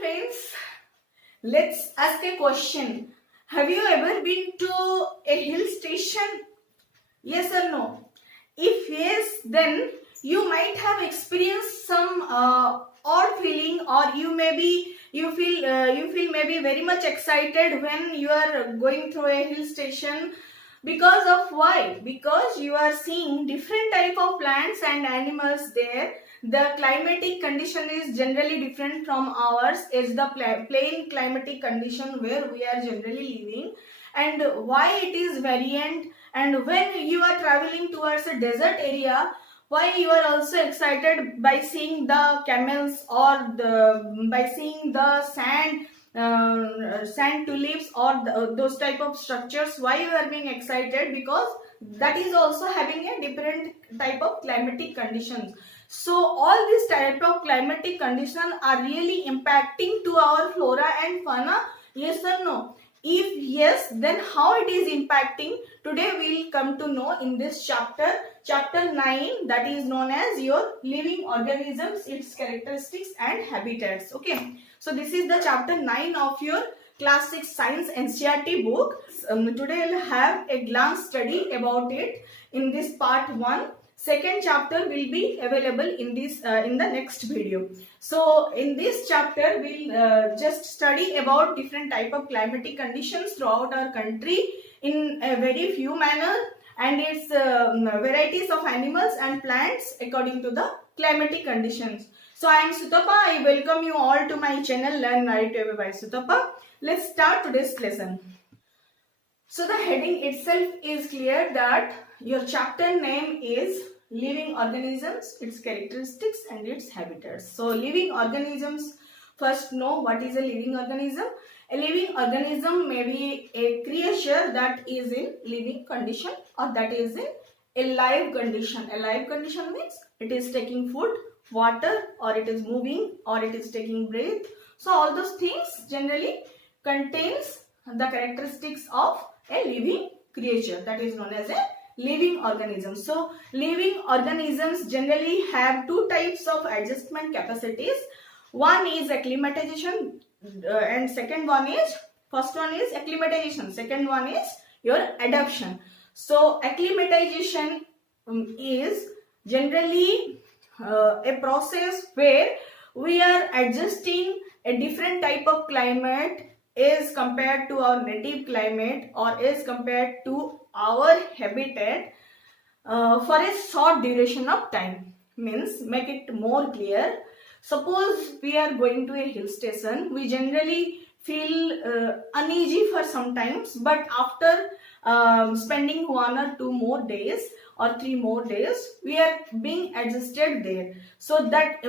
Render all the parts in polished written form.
friends, let's ask a question. Have you ever been to a hill station? Yes or no? If yes, then you might have experienced some odd feeling, or you feel maybe very much excited when you are going through a hill station. Because of why? Because you are seeing different type of plants and animals there. The climatic condition is generally different from ours. It's the plain climatic condition where we are generally living, and why it is variant. And when you are traveling towards a desert area, why you are also excited by seeing the camels, or by seeing the sand tulips, or those type of structures. Why you are being excited? Because that is also having a different type of climatic conditions. So all these type of climatic conditions are really impacting to our flora and fauna. Yes or no? If yes, then how it is impacting? Today we will come to know in this chapter 9, that is known as your living organisms, its characteristics and habitats. Okay, so this is the chapter 9 of your class 6 science NCERT book. Today we'll have a glance study about it in this part 1. Second chapter will be available in this in the next video. So in this chapter we'll just study about different type of climatic conditions throughout our country in a very few manner, and its varieties of animals and plants according to the climatic conditions. So I am Sutapa. I welcome you all to my channel Learn Narrative by Sutapa. Let's start today's lesson. So the heading itself is clear that your chapter name is living organisms, its characteristics and its habitats. So living organisms, first know what is a living organism. A living organism may be a creature that is in living condition, or that is in a live condition. A live condition means it is taking food, water, or it is moving, or it is taking breath. So all those things generally contains the characteristics of a living creature, that is known as a living organism. So living organisms generally have two types of adjustment capacities. One is acclimatization, and first one is acclimatization, second one is your adaptation. So acclimatization is generally a process where we are adjusting a different type of climate is compared to our native climate, or is compared to our habitat for a short duration of time. Means, make it more clear. Suppose we are going to a hill station, we generally feel uneasy for some times, but after spending 1 or 2 more days or 3 more days, we are being adjusted there. So that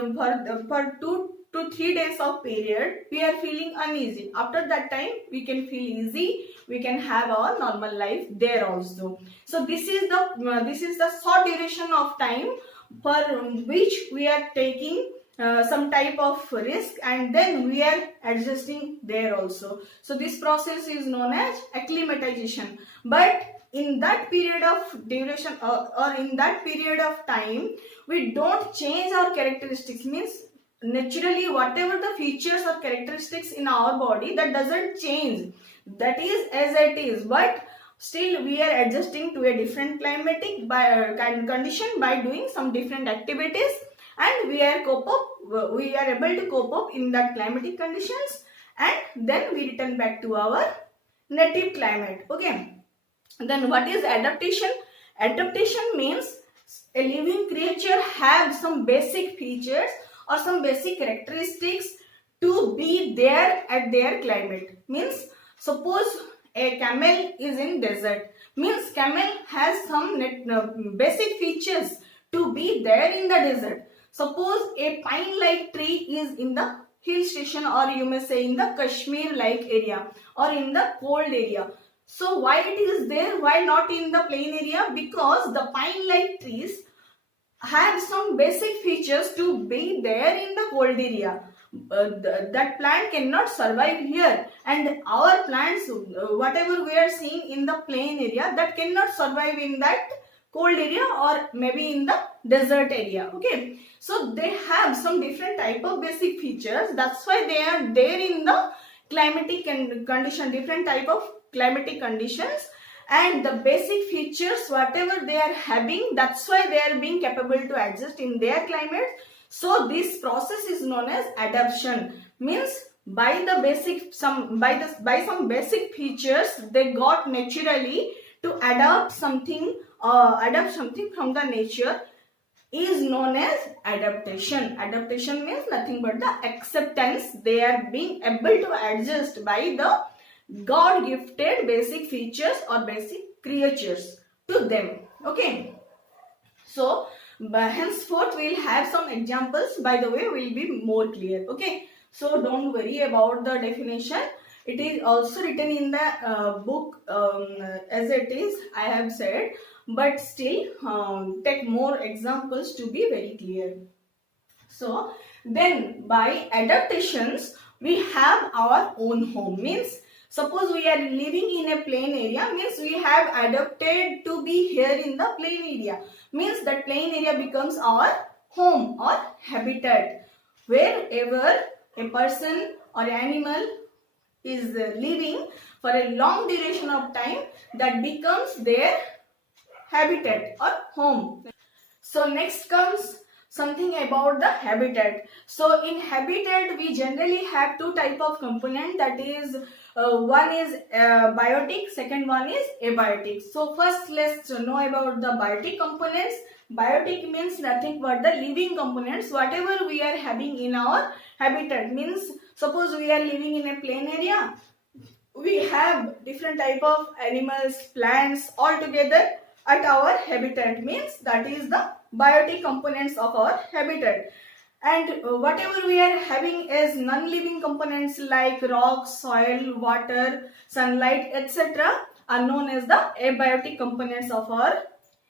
for 2 to 3 days of period, we are feeling uneasy. After that time, we can feel easy. We can have our normal life there also. So this is the short duration of time for which we are taking some type of risk, and then we are adjusting there also. So this process is known as acclimatization. But in that period of duration, or in that period of time, we don't change our characteristics. Means naturally whatever the features or characteristics in our body, that doesn't change, that is as it is, but still we are adjusting to a different climatic condition by doing some different activities, and we are able to cope up in that climatic conditions, and then we return back to our native climate. Okay, then what is adaptation? Adaptation means a living creature have some basic features or some basic characteristics to be there at their climate. Means, suppose a camel is in desert, means camel has some basic features to be there in the desert. Suppose a pine like tree is in the hill station, or you may say in the Kashmir like area, or in the cold area. So why it is there, why not in the plain area? Because the pine like trees have some basic features to be there in the cold area. That plant cannot survive here, and our plants, whatever we are seeing in the plain area, that cannot survive in that cold area or maybe in the desert area. Okay, so they have some different type of basic features. That's why they are there in the climatic condition, different type of climatic conditions, and the basic features whatever they are having, that's why they are being capable to adjust in their climate. So this process is known as adaptation. Means by some basic features they got naturally to adapt something from the nature is known as adaptation. Adaptation means nothing but the acceptance. They are being able to adjust by the God gifted basic features or basic creatures to them. Okay, so henceforth we will have some examples. By the way, will be more clear. Okay, so don't worry about the definition. It is also written in the book as it is, I have said, but still take more examples to be very clear. So then by adaptations we have our own home. Means suppose we are living in a plain area, means we have adapted to be here in the plain area. Means that plain area becomes our home or habitat. Wherever a person or animal is living for a long duration of time, that becomes their habitat or home. So next comes something about the habitat. So in habitat we generally have two type of component, that is one is biotic, second one is abiotic. So first let's know about the biotic components. Biotic means nothing but the living components whatever we are having in our habitat. Means suppose we are living in a plain area, we have different type of animals, plants all together at our habitat. Means that is the biotic components of our habitat. And whatever we are having as non-living components like rocks, soil, water, sunlight, etc. are known as the abiotic components of our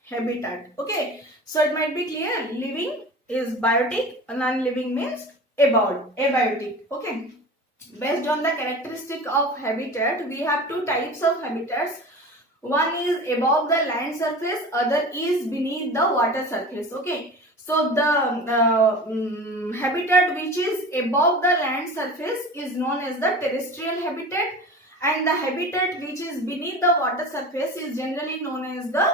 habitat. Okay, so it might be clear, living is biotic, non-living means abiotic. Okay, based on the characteristic of habitat, we have two types of habitats. One is above the land surface, other is beneath the water surface. Okay, so the habitat which is above the land surface is known as the terrestrial habitat, and the habitat which is beneath the water surface is generally known as the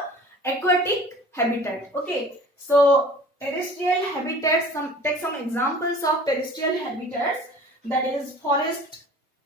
aquatic habitat. Okay, so terrestrial habitats, take some examples of terrestrial habitats. That is, forest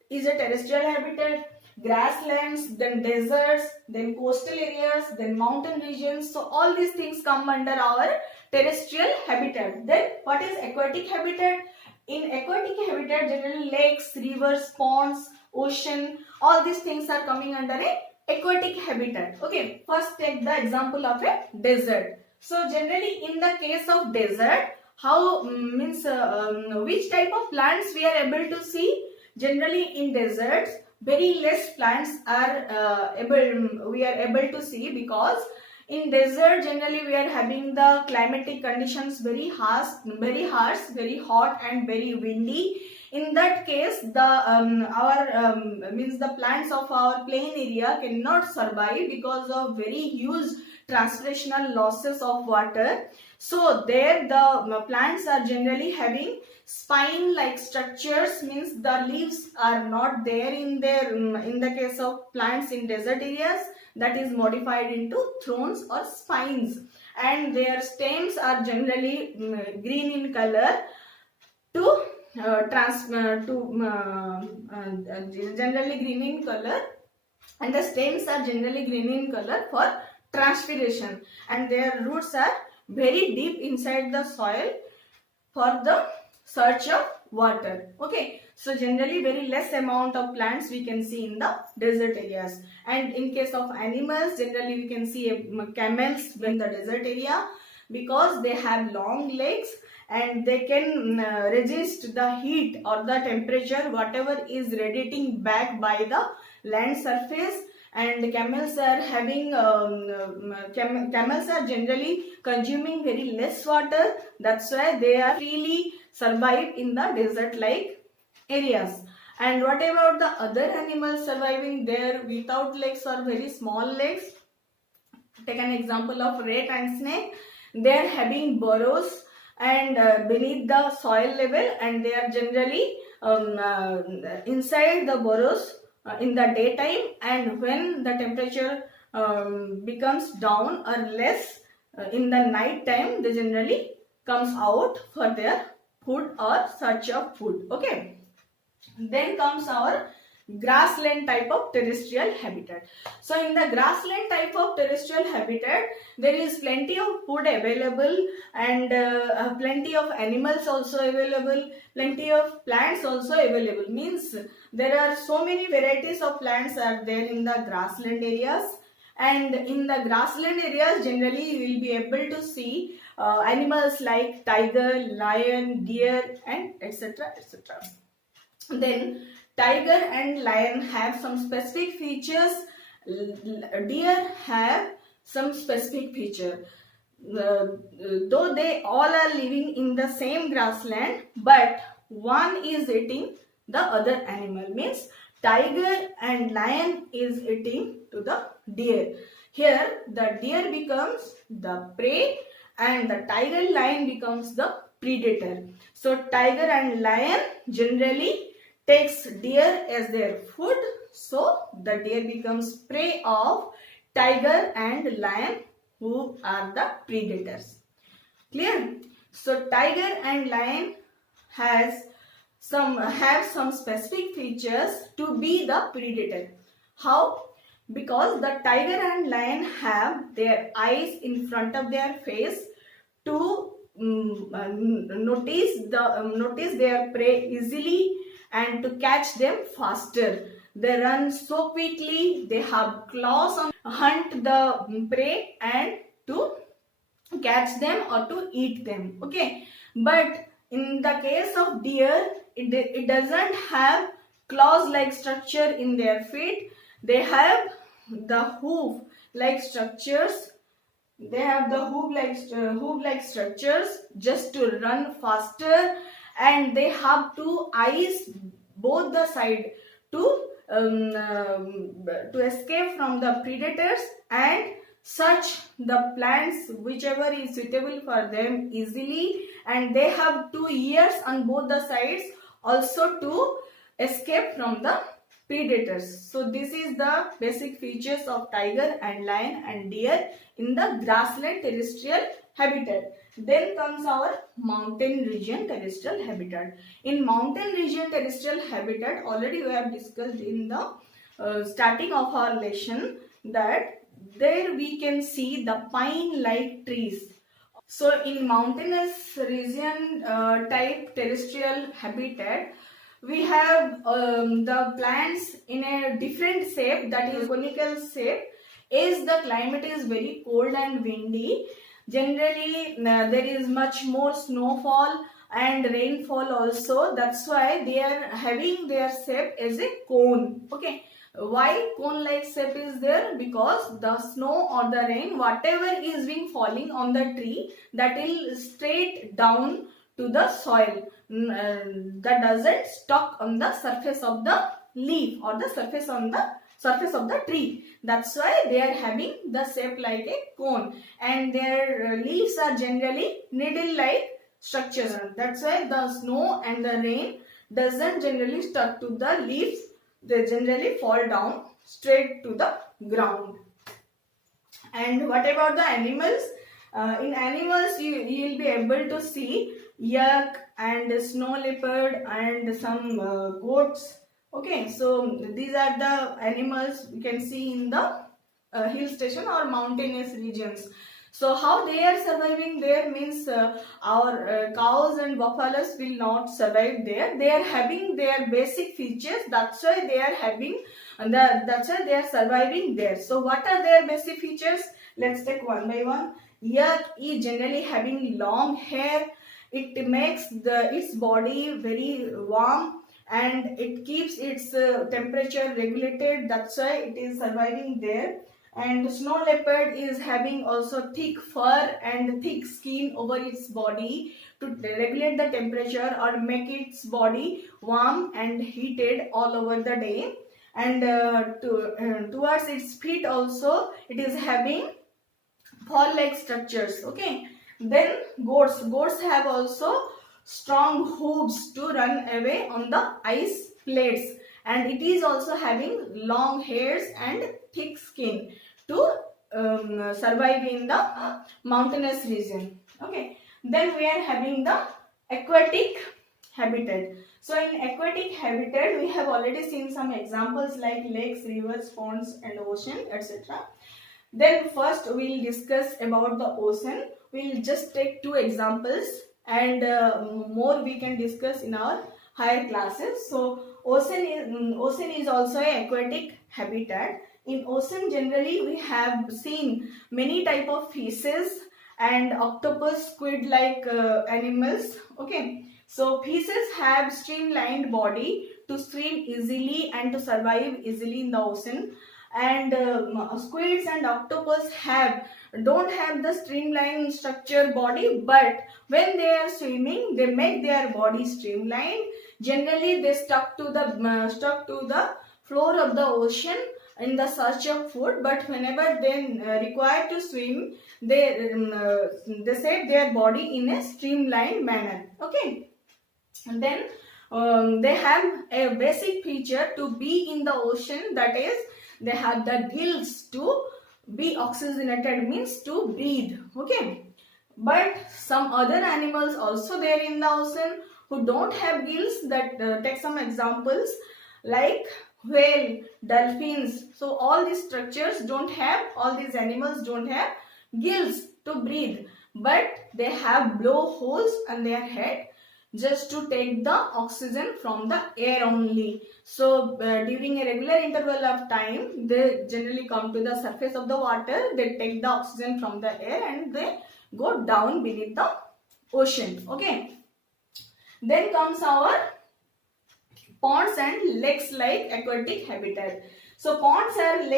is a terrestrial habitat, grasslands, then deserts, then coastal areas, then mountain regions. So all these things come under our terrestrial habitat. Then what is aquatic habitat? In aquatic habitat, generally lakes, rivers, ponds, ocean, all these things are coming under a aquatic habitat. Okay, first take the example of a desert. So generally in the case of desert, how means which type of plants we are able to see? Generally in deserts, very less plants are we are able to see, because in desert generally we are having the climatic conditions very harsh, very hot and very windy. In that case, the means the plants of our plain area cannot survive because of very huge transpirational losses of water. So there the plants are generally having spine like structures, means the leaves are not there in their in the case of plants in desert areas, that is modified into thorns or spines, and their stems are generally green in color to generally green in color, and the stems are generally green in color for transpiration, and their roots are very deep inside the soil for the search of water. Okay, so generally very less amount of plants we can see in the desert areas. And in case of animals, generally we can see camels in the desert area, because they have long legs and they can resist the heat or the temperature whatever is radiating back by the land surface. And camels are having camels are generally consuming very less water, that's why they are freely survive in the desert like areas. And what about the other animals surviving there without legs or very small legs? Take an example of rat and snake. They are having burrows and beneath the soil level, and they are generally inside the burrows in the daytime, and when the temperature becomes down or less in the night time, they generally comes out for their food or search of food. Okay. Then comes our grassland type of terrestrial habitat. So in the grassland type of terrestrial habitat, there is plenty of food available, and plenty of animals also available, plenty of plants also available. Means there are so many varieties of plants are there in the grassland areas, and in the grassland areas generally you will be able to see animals like tiger, lion, deer, and etc, etc. Then tiger and lion have some specific features. Deer have some specific feature. Though they all are living in the same grassland, but one is eating the other animal. Means tiger and lion is eating to the deer. Here the deer becomes the prey and the tiger and lion becomes the predator. So tiger and lion generally takes deer as their food, so the deer becomes prey of tiger and lion, who are the predators. Clear? So tiger and lion have some specific features to be the predator. How? Because the tiger and lion have their eyes in front of their face to notice their prey easily and to catch them faster. They run so quickly, they have claws on hunt the prey and to catch them or to eat them. Okay, but in the case of deer, it doesn't have claws like structure in their feet. They have the hoof like structures. They have the hoof like structures just to run faster, and they have two eyes both the side to escape from the predators and search the plants whichever is suitable for them easily, and they have two ears on both the sides also to escape from the predators. So this is the basic features of tiger and lion and deer in the grassland terrestrial habitat. Then comes our mountain region terrestrial habitat. In mountain region terrestrial habitat, already we have discussed in the starting of our lesson that there we can see the pine-like trees. So in mountainous region type terrestrial habitat, we have the plants in a different shape, that is conical shape. As the climate is very cold and windy, generally there is much more snowfall and rainfall also. That's why they are having their shape as a cone. Okay, why cone like shape is there? Because the snow or the rain, whatever is being falling on the tree, that will straight down to the soil, that doesn't stuck on the surface of the leaf or the surface of the tree. That's why they are having the shape like a cone, and their leaves are generally needle like structures. That's why the snow and the rain doesn't generally stuck to the leaves. They generally fall down straight to the ground. And what about the animals? In animals you will be able to see yak and snow leopard and some goats. Okay, so these are the animals we can see in the hill station or mountainous regions. So how they are surviving there means our cows and buffaloes will not survive there. They are having their basic features. That's why they are having that's why they are surviving there. So what are their basic features? Let's take one by one. Yak is generally having long hair. It makes its body very warm, and it keeps its temperature regulated. That's why it is surviving there. And snow leopard is having also thick fur and thick skin over its body to regulate the temperature or make its body warm and heated all over the day. And towards its feet also, it is having paw-like structures. Okay. Then goats have also strong hooves to run away on the ice plates, and it is also having long hairs and thick skin to survive in the mountainous region. Okay. Then we are having the aquatic habitat. So in aquatic habitat, we have already seen some examples like lakes, rivers, ponds and ocean, etc. Then first we will discuss about the ocean. We will just take two examples, and more we can discuss in our higher classes. So ocean is also an aquatic habitat. In ocean generally we have seen many type of fishes and octopus, squid like animals. Okay. So fishes have streamlined body to swim easily and to survive easily in the ocean, and squids and octopus don't have the streamlined structure body, but when they are swimming they make their body streamlined. Generally they stuck to the floor of the ocean in the search of food, but whenever they require to swim, they set their body in a streamlined manner. Okay. And then they have a basic feature to be in the ocean, that is they have the gills to be oxygenated, means to breathe. Okay. But some other animals also there in the ocean who don't have gills. That take some examples like whale, dolphins. So all these animals don't have gills to breathe, but they have blowholes on their head just to take the oxygen from the air only. So during a regular interval of time, they generally come to the surface of the water, they take the oxygen from the air and they go down beneath the ocean. Okay. Then comes our ponds and lakes like aquatic habitat. So ponds and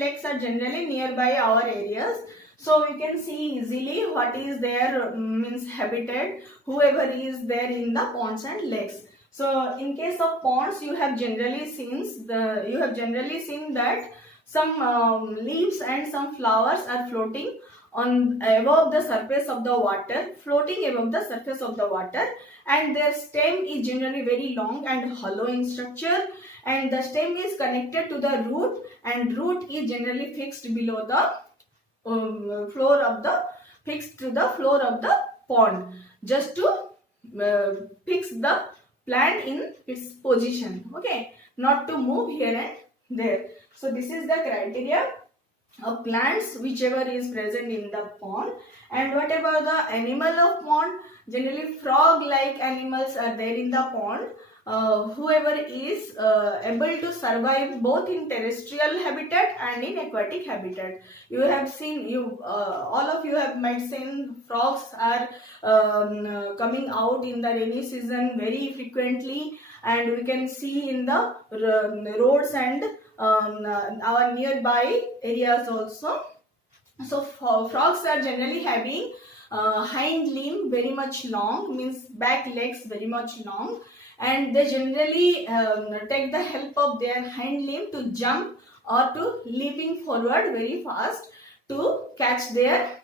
lakes are generally nearby our areas. So we can see easily what is their means habitat, whoever is there in the ponds and lakes. So in case of ponds, you have generally seen that some leaves and some flowers are floating above the surface of the water, and their stem is generally very long and hollow in structure, and the stem is connected to the root, and root is generally fixed below the fixed to the floor of the pond, just to fix the plant in its position. Okay, not to move here and there. So this is the criteria of plants whichever is present in the pond. And whatever the animal of pond, generally frog like animals are there in the pond, whoever is able to survive both in terrestrial habitat and in aquatic habitat. You have seen, all of you might seen frogs are coming out in the rainy season very frequently, and we can see in the roads and our nearby areas also. So frogs are generally having hind limb very much long, means back legs very much long, and they generally take the help of their hind limb to jump or to leaping forward very fast to catch their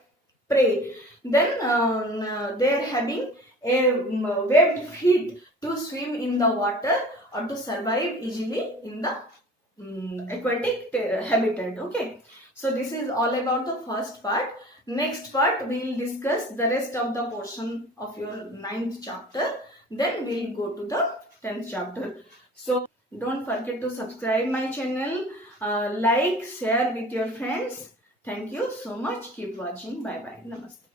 prey. Then they are having a webbed feet to swim in the water or to survive easily in the aquatic habitat. Okay, so this is all about the first part. Next part we will discuss the rest of the portion of your 9th chapter. Then we will go to the 10th chapter. So don't forget to subscribe my channel, like, share with your friends. Thank you so much. Keep watching. Bye bye. Namaste.